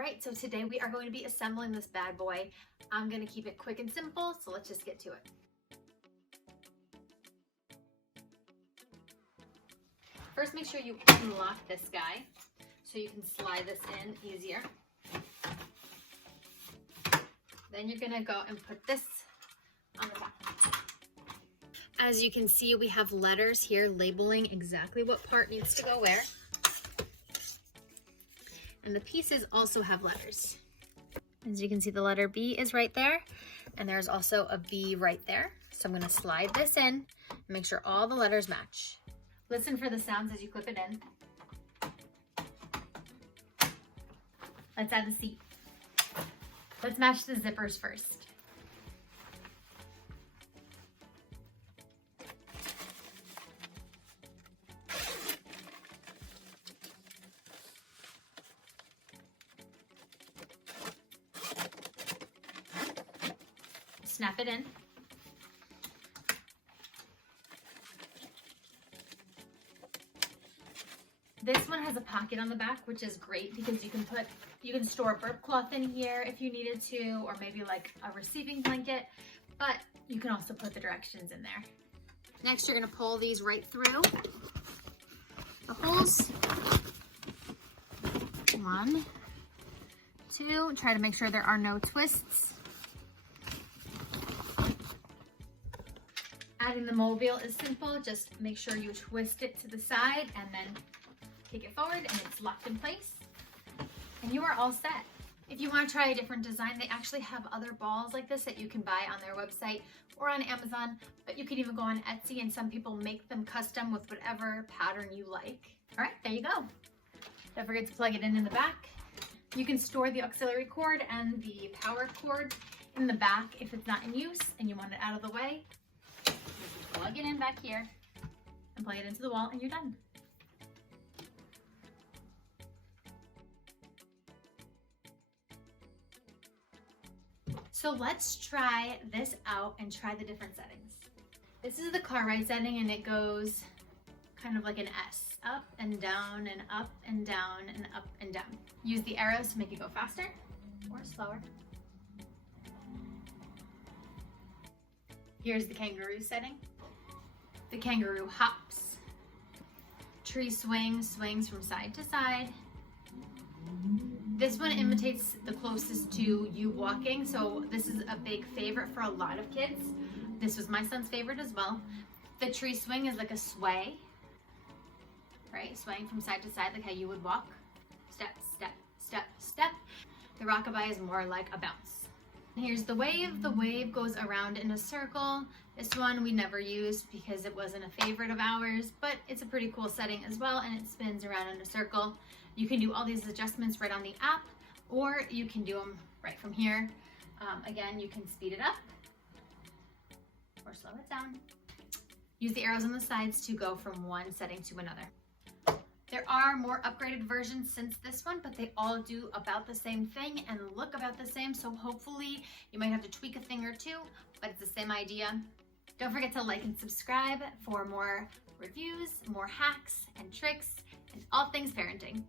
right, so today we are going to be assembling this bad boy. I'm going to keep it quick and simple, so let's just get to it. First, make sure you unlock this guy so you can slide this in easier. Then you're going to go and put this on the back. As you can see, we have letters here labeling exactly what part needs to go where. And the pieces also have letters. As you can see, the letter B is right there, and there's also a B right there. So I'm going to slide this in and make sure all the letters match. Listen for the sounds as you clip it in. Let's add the seat. Let's match the zippers first. Snap it in. This one has a pocket on the back, which is great because you can store burp cloth in here if you needed to, or maybe like a receiving blanket, but you can also put the directions in there. Next, you're gonna pull these right through the holes. 1, 2, try to make sure there are no twists. Adding the mobile is simple. Just make sure you twist it to the side and then take it forward and it's locked in place. And you are all set. If you want to try a different design, they actually have other balls like this that you can buy on their website or on Amazon, but you can even go on Etsy and some people make them custom with whatever pattern you like. All right, there you go. Don't forget to plug it in the back. You can store the auxiliary cord and the power cord in the back if it's not in use and you want it out of the way. Plug it in back here and plug it into the wall and you're done. So let's try this out and try the different settings. This is the car ride setting and it goes kind of like an S, up and down and up and down and up and down. Use the arrows to make it go faster or slower. Here's the kangaroo setting. The kangaroo hops. Tree swing, swings from side to side. This one imitates the closest to you walking, so this is a big favorite for a lot of kids. This was my son's favorite as well. The tree swing is like a sway, right? Swaying from side to side like how you would walk. Step, step, step, step. The rockabye is more like a bounce. Here's the wave. The wave goes around in a circle. This one we never used because it wasn't a favorite of ours, but it's a pretty cool setting as well, and it spins around in a circle. You can do all these adjustments right on the app, or you can do them right from here. Again, you can speed it up or slow it down. Use the arrows on the sides to go from one setting to another. There are more upgraded versions since this one, but they all do about the same thing and look about the same. So hopefully you might have to tweak a thing or two, but it's the same idea. Don't forget to like and subscribe for more reviews, more hacks and tricks, and all things parenting.